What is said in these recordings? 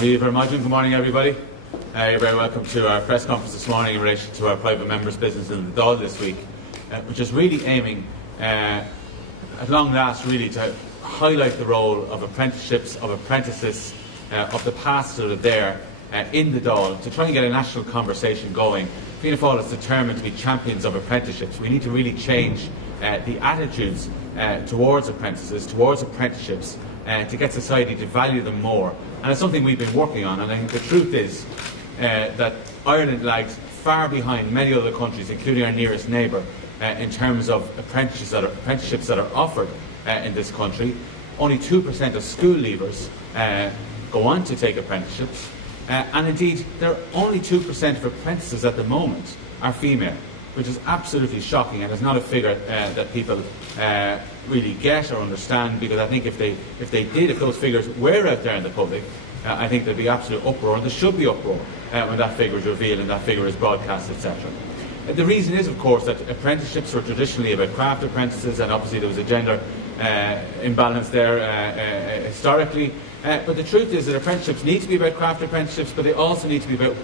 Good morning, everybody. You're very welcome to our press conference this morning in relation to our private members' business in the Dáil this week, which is really aiming, at long last, really to highlight the role of apprenticeships, of apprentices, of the past that are there in the Dáil, to try and get a national conversation going. Fianna Fáil is determined to be champions of apprenticeships. We need to really change the attitudes towards apprentices, towards apprenticeships, to get society to value them more. And it's something we've been working on, and I think the truth is that Ireland lags far behind many other countries, including our nearest neighbour, in terms of apprenticeships that are offered in this country. Only 2% of school leavers go on to take apprenticeships, and indeed only 2% of apprentices at the moment are female, which is absolutely shocking, and is not a figure that people really get or understand, because I think if those figures were out there in the public, I think there'd be absolute uproar, and there should be uproar when that figure is revealed and that figure is broadcast, etc. The reason is, of course, that apprenticeships were traditionally about craft apprentices, and obviously there was a gender imbalance there historically. But the truth is that apprenticeships need to be about craft apprenticeships, but they also need to be about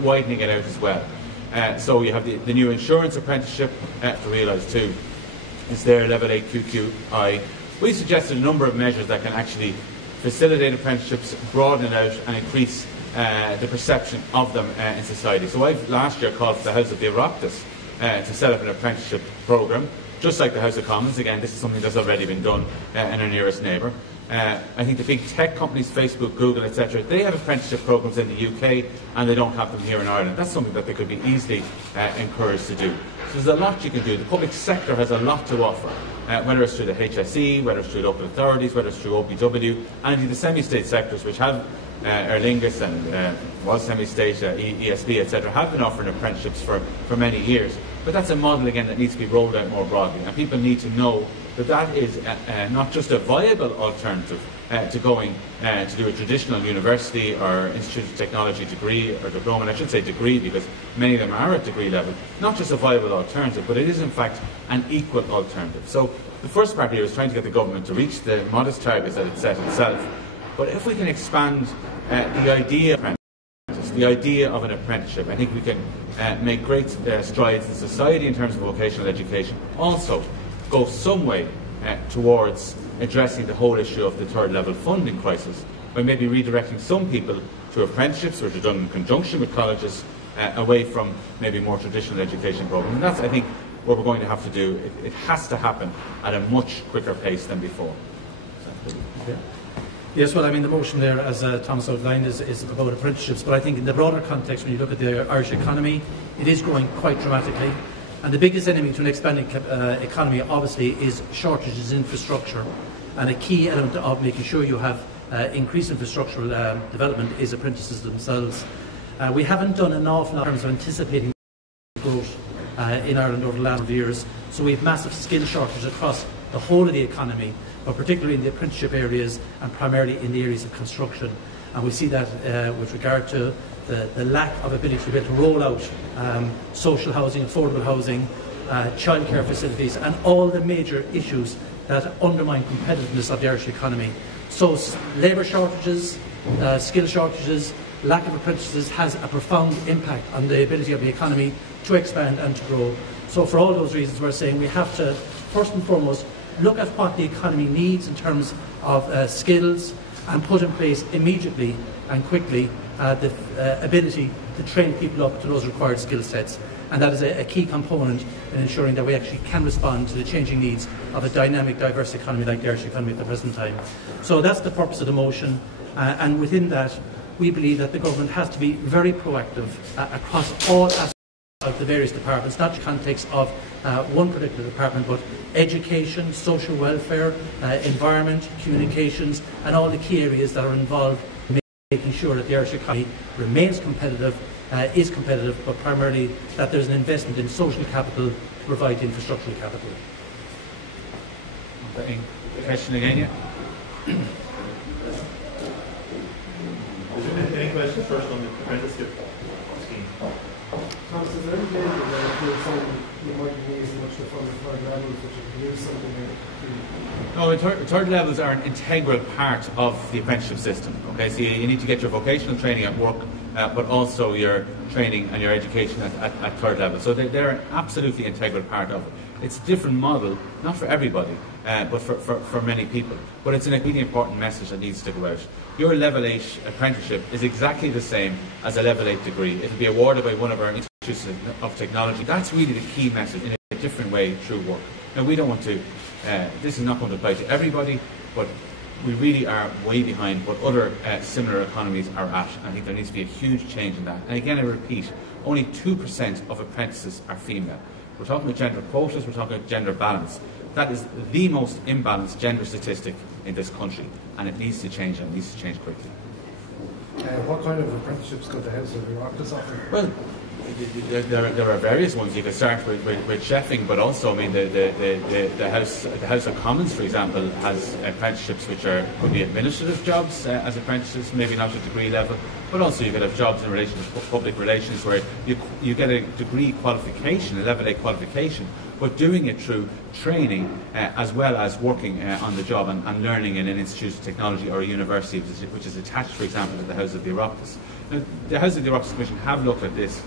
widening it out as well. So you have the new insurance apprenticeship for Realise 2. It's there, level 8 QQI. We suggested a number of measures that can actually facilitate apprenticeships, broaden it out, and increase the perception of them in society. So I've last year called for the House of the Oireachtas to set up an apprenticeship programme, just like the House of Commons. Again, this is something that's already been done in our nearest neighbour. I think the big tech companies, Facebook, Google, etc., they have apprenticeship programmes in the UK, and they don't have them here in Ireland. That's something that they could be easily encouraged to do. So there's a lot you can do. The public sector has a lot to offer, whether it's through the HSE, whether it's through local authorities, whether it's through OPW, and indeed the semi-state sectors, which have Aer Lingus and was semi-state, ESB, etc., have been offering apprenticeships for many years. But that's a model, again, that needs to be rolled out more broadly, and people need to know that that is not just a viable alternative to going to do a traditional university or Institute of Technology degree or diploma, and I should say degree because many of them are at degree level, not just a viable alternative, but it is in fact an equal alternative. So the first part here is trying to get the government to reach the modest targets that it set itself. But if we can expand the idea of an apprenticeship, I think we can make great strides in society in terms of vocational education. Also, go some way towards addressing the whole issue of the third level funding crisis, by maybe redirecting some people to apprenticeships, which are done in conjunction with colleges, away from maybe more traditional education programs. And that's, I think, what we're going to have to do. It has to happen at a much quicker pace than before. Yeah. Yes, well, I mean, the motion there, as Thomas outlined, is about apprenticeships, but I think in the broader context, when you look at the Irish economy, it is growing quite dramatically. And the biggest enemy to an expanding economy, obviously, is shortages in infrastructure. And a key element of making sure you have increased infrastructural development is apprentices themselves. We haven't done an awful lot in terms of anticipating growth in Ireland over the last few years. So we have massive skill shortages across the whole of the economy, but particularly in the apprenticeship areas and primarily in the areas of construction. And we see that with regard to the lack of ability to be able to roll out social housing, affordable housing, childcare facilities, and all the major issues that undermine competitiveness of the Irish economy. So labour shortages, skill shortages, lack of apprentices has a profound impact on the ability of the economy to expand and to grow. So for all those reasons, we're saying we have to, first and foremost, look at what the economy needs in terms of skills, and put in place immediately and quickly the ability to train people up to those required skill sets. And that is a key component in ensuring that we actually can respond to the changing needs of a dynamic, diverse economy like the Irish economy at the present time. So that's the purpose of the motion, and within that we believe that the government has to be very proactive across all aspects of the various departments, not just the context of one particular department, but education, social welfare, environment, communications, and all the key areas that are involved in making sure that the Irish economy remains competitive, is competitive, but primarily that there's an investment in social capital to provide the infrastructural capital. Okay. Question again, yeah? Any questions first on the apprenticeship scheme? Thomas, is there any danger that if someone it might be as much from the third levels, which you can use something like no, third levels are an integral part of the apprenticeship system. Okay, so you need to get your vocational training at work, but also your training and your education at third level. So they're an absolutely integral part of it. It's a different model, not for everybody, but for many people. But it's a really important message that needs to go out. Your Level 8 apprenticeship is exactly the same as a Level 8 degree. It will be awarded by one of our institutes of technology. That's really the key message in a different way through work. Now, we don't want to, this is not going to apply to everybody, but we really are way behind what other similar economies are at. I think there needs to be a huge change in that. And again, I repeat, only 2% of apprentices are female. We're talking about gender quotas, we're talking about gender balance. That is the most imbalanced gender statistic in this country, and it needs to change, and it needs to change quickly. what kind of apprenticeships could the House of Oireachtas offer? Well, there are various ones. You could start with chefing, but also, I mean, the House of Commons, for example, has apprenticeships which could be administrative jobs as apprentices, maybe not at degree level, but also you could have jobs in relation to public relations where you get a degree qualification, a Level 8 qualification, but doing it through training as well as working on the job and learning in an institute of technology or a university which is attached, for example, to the House of the Oireachtas. Now, the House of the Oireachtas Commission have looked at this.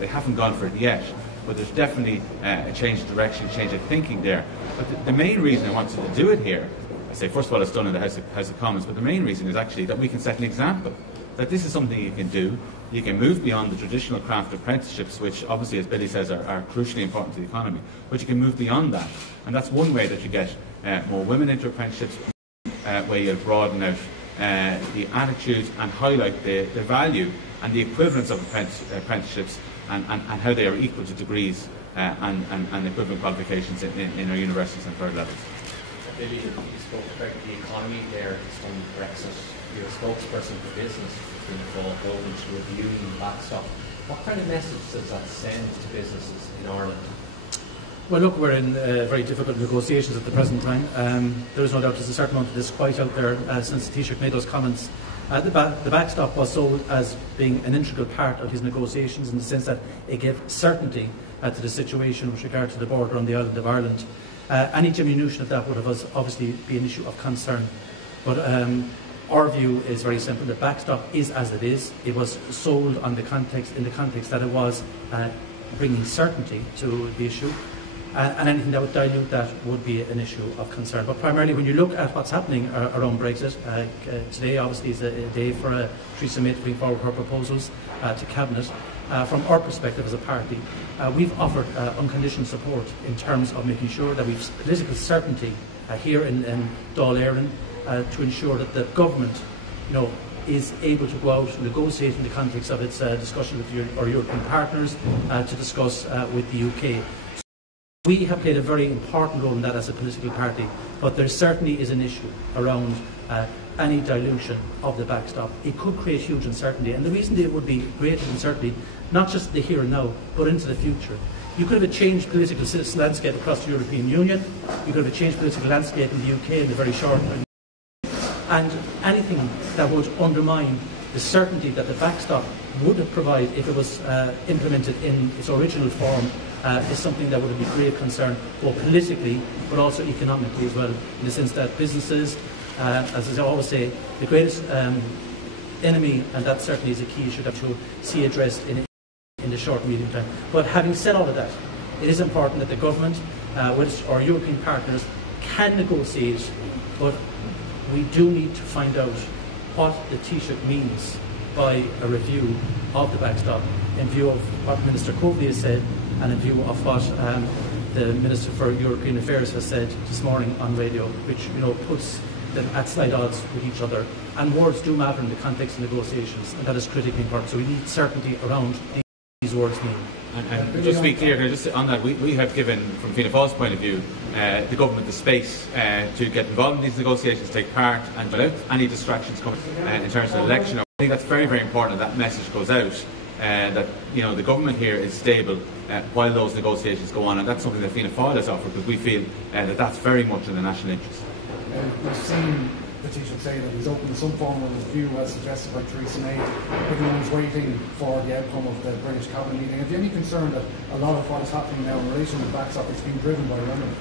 They haven't gone for it yet, but there's definitely a change of direction, change of thinking there. But the main reason I wanted to do it here, I say first of all it's done in the House of Commons, but the main reason is actually that we can set an example, that this is something you can do. You can move beyond the traditional craft apprenticeships, which obviously, as Billy says, are crucially important to the economy, but you can move beyond that. And that's one way that you get more women into apprenticeships, where you broaden out the attitudes and highlight the value and the equivalence of apprenticeships and how they are equal to degrees and equivalent qualifications in our universities and third levels. Billy, you spoke about the economy there, it's on Brexit. You're a spokesperson for business in the fall government reviewing the backstop. What kind of message does that send to businesses in Ireland? Well, look, we're in very difficult negotiations at the present time. There is no doubt there's a certain amount of disquiet out there since the Taoiseach made those comments. The backstop was sold as being an integral part of his negotiations in the sense that it gave certainty to the situation with regard to the border on the island of Ireland. Any diminution of that would have obviously be an issue of concern. But our view is very simple. The backstop is as it is. It was sold in the context that it was bringing certainty to the issue. And anything that would dilute that would be an issue of concern. But primarily, when you look at what's happening around Brexit, today obviously is a day for Theresa May to bring forward her proposals to Cabinet. From our perspective as a party, we've offered unconditional support in terms of making sure that we've political certainty here in Dáil Éireann to ensure that the government, is able to go out and negotiate in the context of its discussion with our European partners to discuss with the UK. We have played a very important role in that as a political party, but there certainly is an issue around any dilution of the backstop. It could create huge uncertainty, and the reason it would be greater uncertainty, not just the here and now, but into the future. You could have a changed political landscape across the European Union, you could have a changed political landscape in the UK in the very short term, and anything that would undermine the certainty that the backstop would provide if it was implemented in its original form is something that would be grave concern, both politically but also economically as well, in the sense that businesses, as I always say, the greatest enemy, and that certainly is a key issue that to see addressed in the short and medium time. But having said all of that, it is important that the government, with our European partners, can negotiate, but we do need to find out what the Taoiseach means by a review of the backstop in view of what Minister Coveney has said and in view of what the Minister for European Affairs has said this morning on radio, which puts them at slight odds with each other. And words do matter in the context of negotiations, and that is critically important. So we need certainty around these words mean. And just to be clear, just on that, we have given, from Fianna Fáil's point of view, the government the space to get involved in these negotiations, take part, and without any distractions coming in terms of the election. I think that's very, very important that message goes out, that the government here is stable while those negotiations go on, and that's something that Fianna Fáil has offered, because we feel that that's very much in the national interest. We've seen the Taoiseach saying that he's open to some form of review as suggested by Theresa May. Everyone's waiting for the outcome of the British Cabinet meeting. Have you any concern that a lot of what is happening now in relation to the backstop is being driven by London?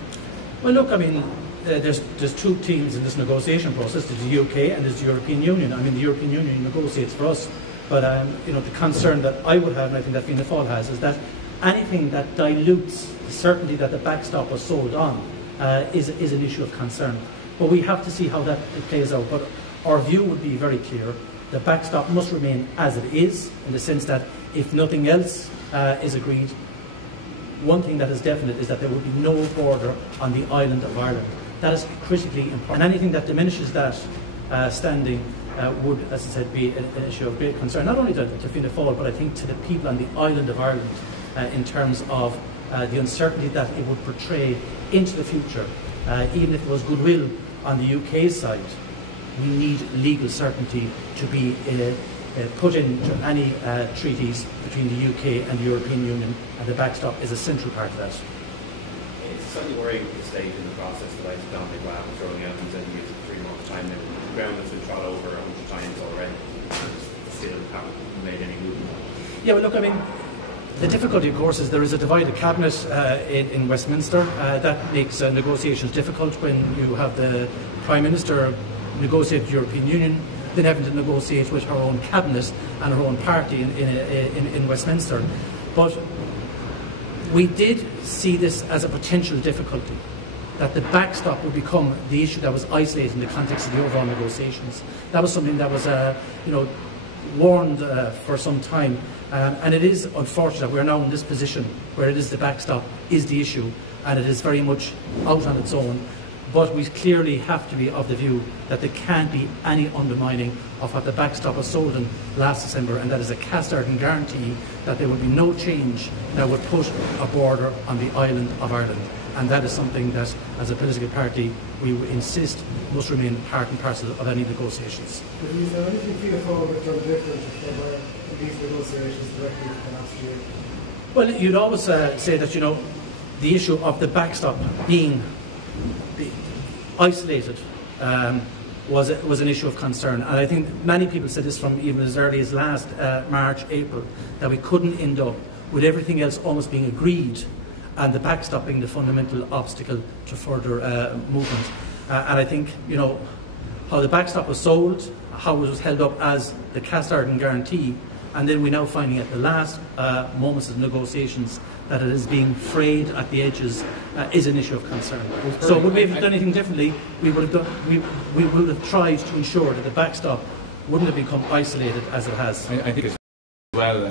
Well, look, I mean, there's two teams in this negotiation process. There's the UK and there's the European Union. I mean, the European Union negotiates for us. But the concern that I would have, and I think that Fianna Fáil has, is that anything that dilutes the certainty that the backstop was sold on is an issue of concern. But we have to see how that plays out. But our view would be very clear. The backstop must remain as it is, in the sense that if nothing else is agreed, one thing that is definite is that there will be no border on the island of Ireland. That is critically important. And anything that diminishes that standing would, as I said, be an issue of great concern, not only to Fianna Fáil, but I think to the people on the island of Ireland in terms of the uncertainty that it would portray into the future. Even if there was goodwill on the UK side, we need legal certainty to be put into any treaties between the UK and the European Union, and the backstop is a central part of that. It's certainly worrying the state in the process, the likes of Dominic Raab throwing out and saying it's 3 months' time now. The ground has been trod over 100 times already, and still haven't made any movement. Yeah, well, look, I mean, the difficulty, of course, is there is a divided cabinet in Westminster. That makes negotiations difficult when you have the Prime Minister negotiate with the European Union, then having to negotiate with her own cabinet and her own party in Westminster. But we did see this as a potential difficulty, that the backstop would become the issue that was isolated in the context of the overall negotiations. That was something that was, warned for some time. And it is unfortunate we're now in this position where it is the backstop is the issue, and it is very much out on its own. But we clearly have to be of the view that there can't be any undermining of what the backstop was sold in last December, and that is a cast-iron guarantee that there will be no change that would put a border on the island of Ireland. And that is something that, as a political party, we would insist must remain part and parcel of any negotiations. But is there anything Fianna Fáil that are different from these negotiations directly from last year? Well, you'd always say that, the issue of the backstop being isolated was an issue of concern. And I think many people said this from even as early as last March, April, that we couldn't end up with everything else almost being agreed and the backstop being the fundamental obstacle to further movement. And I think, how the backstop was sold, how it was held up as the cast-iron guarantee, and then we're now finding at the last moments of negotiations that it is being frayed at the edges is an issue of concern. So would we have done anything differently? We would have tried to ensure that the backstop wouldn't have become isolated as it has. I think as well,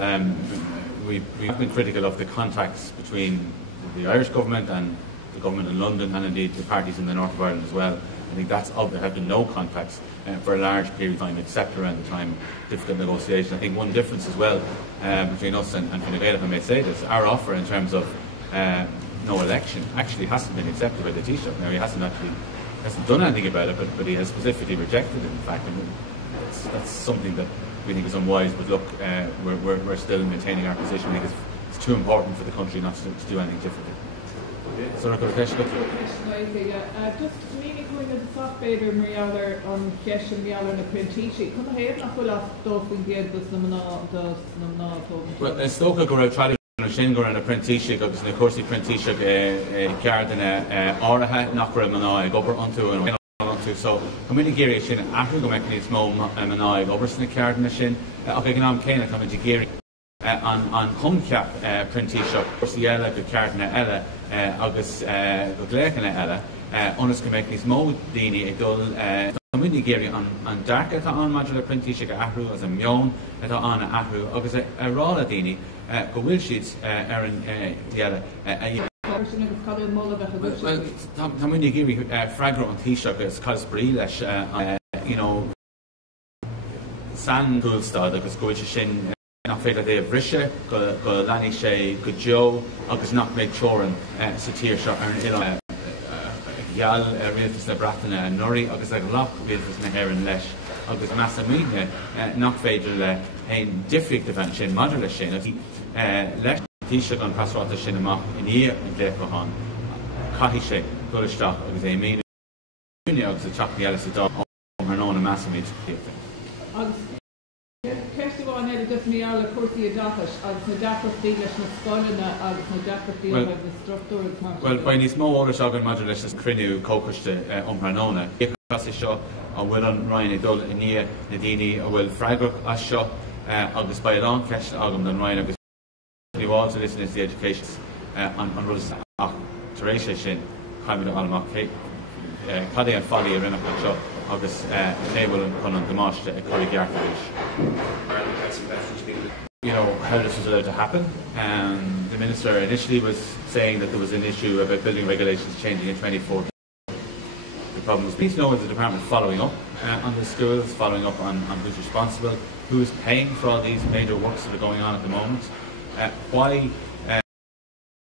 we've been critical of the contacts between the Irish government and the government in London, and indeed the parties in the north of Ireland as well. I think there have been no contacts for a large period of time, except around the time of difficult negotiations. I think one difference as well between us and Fianna Fáil, if I may say this, our offer in terms of no election actually hasn't been accepted by the Taoiseach. Now, he hasn't done anything about it, but he has specifically rejected it, in fact. And that's something that we think is unwise. But look, we're still maintaining our position. I think it's too important for the country not to do anything differently. So, just meaning going to the soft beder Marialler on Kesh and Marialler and Apprenticeship. Come here, not full of stuff in the end, does well, Stoke go out trying to shin go an Apprenticeship, because of course the Apprenticeship Cardin Oraha Nakra Manai Gobber onto and onto. So community Gary Shin after go make this mo Manai Gobber Snick Cardin Shin. Okay, now I'm Kane coming to Gary. On Humcap Apprenticeship, course the Ella good Cardina Ella August go Gleckana Ella honest can make this mo Dini a dull community Gary on Dark at on modular Apprenticeship Ahru as a Mion at on Ahru August a Rolla Dini go Wilsheets Aaron Yella well, community Gary Fragro on Taoiseach is Cosbury Lesh San Gulstad because go Shin. Nach féile é bhrisise go leanaí sé go Joe agus nach méid teoran sa tír seo ar an ile gheal rialtas na Breataine an Norrie agus ag lach rialtas na Héireann leis agus meas amíthe nach féidir le ein difricht bhain sin maidir le sin leis Taoiseach an pasráta sin amach in an léach go háin caithfidh sé golisteach agus é míle agus a teachnaí eile sa dá massively. Ceistú an éidir dus míall a cuasaí a dachas agus na dachas leis na scoilena agus na dachas na struchtúr. Well, by níos mó óras agan maidir leis crinú cócaiste Murnane. Échas is seo a bhfuil an Ryan i dul in ní na daoine a bhfuil freigrach as seo agus ba an ceist agam den Ryan agus níháil to listen to the education an rud ach taréis sé sin chaimid allamach cadé an fálaí a rinneach an seo agus enable chun an damáiste a chuir geartaréis. You know, how this was allowed to happen. The Minister initially was saying that there was an issue about building regulations changing in 2014. The problem was, please know, is the Department following up on the schools, following up on who's responsible, who is paying for all these major works that are going on at the moment, why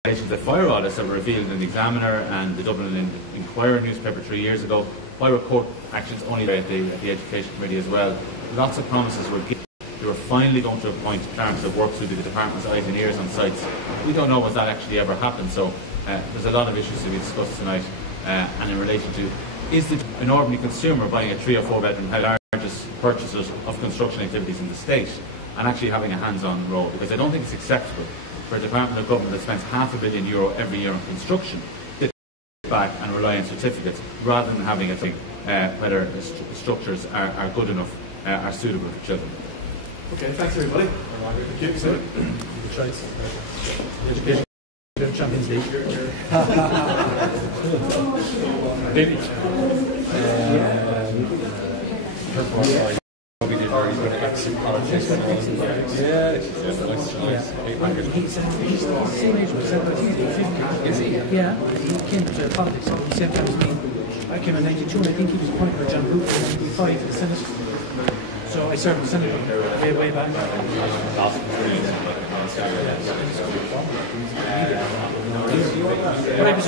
regulations that fire audits that were revealed in the Examiner and the Dublin Inquirer newspaper 3 years ago, why were court actions only at the Education Committee as well. Lots of promises were given. They were finally going to appoint clerks of works who do the department's eyes and ears on sites. We don't know if that actually ever happened, so there's a lot of issues to be discussed tonight. And in relation to, is an ordinary consumer buying a 3 or 4 bedroom house largest purchasers of construction activities in the state and actually having a hands-on role? Because I don't think it's acceptable for a department of government that spends €500 million every year on construction to sit back and rely on certificates rather than having a think whether the structures are good enough, are suitable for children. Okay, thanks everybody. Thank you. Education Champions League. We did already with exit politics. He's the same age as me. Is he? Yeah, he came to politics at the same time as me. I came in 92 and I think he was appointed by John Root in 95 for the Senate. So I served in the Senate way back. But I was